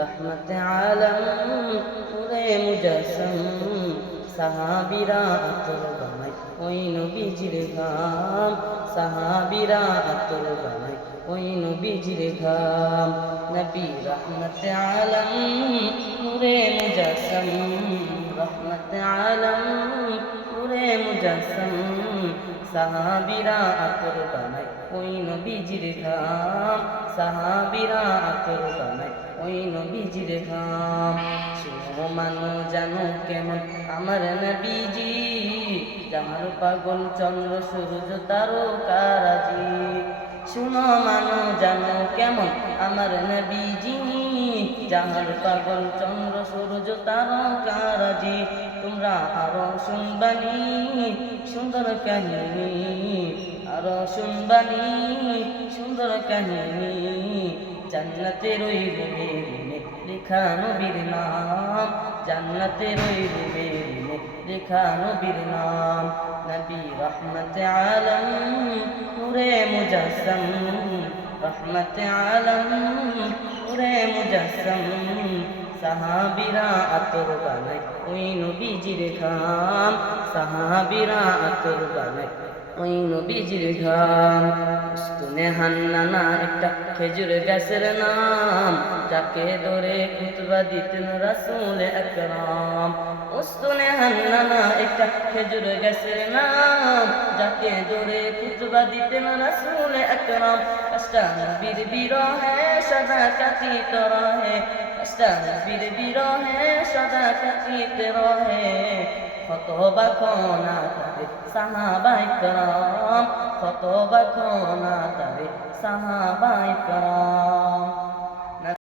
রহমতে আলম নূরে মুজাসম সাহাবীরা আতর বানায় ওই নবীজির ঘাম সাহাবীরা আতর বানায় ওই নবীজির ঘাম নবী রহমতে আলম নূরে মুজাসম রহমতে আলম নূরে মুজাসম সাহাবীরা আতর বানায় ওই নবীজির ঘাম সাহাবীরা আতর বানায় ওই নবীজির ঘাম শুনো মানো জানো কেমন আমার নবীজি যাহার পাগল চন্দ্র সূর্য তারকারাজি শুনো মানো জানো কেমন আমার নবীজি যাহার পাগল চন্দ্র সূর্য তারকারাজি তোমরা আরো শুনবানি সুন্দর কাহিনী আরো শুনবানি সুন্দর কাহিনী জান্নাতের ওই রুমে লেখা নবীর নাম জান্নাতের ওই রুমে লেখা নবীর নাম নবী রহমতে আলম নূরে মুজাসম রহমতে আলম নূরে মুজাসম সাহাবীরা আতর বানায় ওই নবীজির ঘাম সাহাবীরা আতর বানায় ওই নবীজির ঘাম উস্তুনে হান্নানা একটা খেজুর গাছের নাম যাকে ধরে খুতবা দিতেন রাসূল আকরাম উস্তুনে হান্নানা একটা খেজুর গাছের নাম যাকে ধরে খুতবা দিতেন রাসূল আকরাম আস্তা নবীর বিরহে সদা কাতিত রহে আস্তা নবীর বিরহে সদা কাতিত রহে খতবা খোনা তারে সাহাবায়ে کرام খতবা খোনা তারে সাহাবায়ে کرام